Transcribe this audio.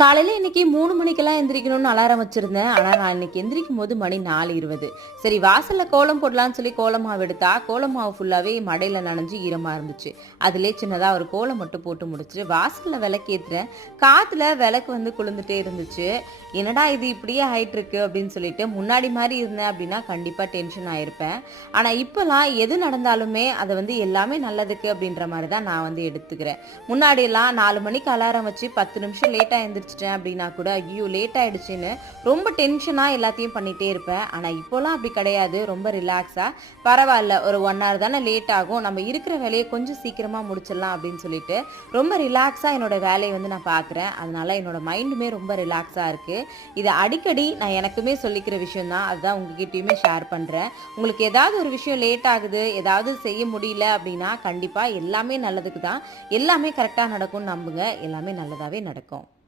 காலையில இன்னைக்கு 3 மணிக்கெல்லாம் எந்திரிக்கணும்னு அலாரம் வச்சிருந்தேன். ஆனா, நான் இன்னைக்கு எந்திரிக்கும்போது மணி 4:20. சரி வாசல்ல கோலம் போடலான்னு சொல்லி கோலம் மாவு எடுத்தா, கோலம் மாவு ஃபுல்லாவே மழையில நனைஞ்சு ஈரமா இருந்துச்சு. அதிலே சின்னதா ஒரு கோலம் மட்டும் போட்டு முடிச்சுட்டு, வாசல்ல விளக்கேத்துறேன். காத்துல விளக்கு குளுந்துட்டே இருந்துச்சு. என்னடா இது இப்படியே ஆயிட்டிருக்கு அப்படின்னு சொல்லிட்டு, முன்னாடி மாரி இருந்தேன் அப்படின்னா கண்டிப்பா டென்ஷன் ஆயிருப்பேன். ஆனா இப்பலாம் எது நடந்தாலுமே அத எல்லாமே நல்லதுக்கு அப்படின்ற மாரி தான் நான் எடுத்துக்கிறேன். முன்னாடிலாம் 4 மணிக்கு அலாரம் வச்சு 10 நிமிஷம் லேட்டா எந்திரிச்சுட்டேன் அப்படின்னா கூட, ஐயோ லேட் ஆயிடுச்சுன்னு ரொம்ப டென்ஷனா எல்லாத்தையும் பண்ணிட்டே இருப்பேன். ஆனா இப்போலாம் அப்படி கிடையாது. ரொம்ப ரிலாக்ஸா பரவாயில்ல ஒரு 1 ஹவர் தானே லேட் ஆகும். நம்ம இருக்கிற வேலையை கொஞ்சம் சீக்கிரமா முடிச்சிடலாம் அப்படின்னு சொல்லிட்டு ரொம்ப ரிலாக்ஸா என்னோட வேலையை நான் பார்க்குறேன். அதனால என்னோட மைண்டுமே ரொம்ப ரிலாக்ஸா இருக்கு. இதை அடிக்கடி நான் எனக்குமே சொல்லிக்கிற விஷயம் தான். அதுதான் உங்ககிட்டயுமே ஷேர் பண்றேன். உங்களுக்கு ஏதாவது ஒரு விஷயம் லேட் ஆகுது, ஏதாவது செய்ய முடியல அப்படின்னா கண்டிப்பா எல்லாமே நல்லதுக்கு தான். எல்லாமே கரெக்டா நடக்கும்னு நம்புங்க. எல்லாமே நல்லதாவே நடக்கும்.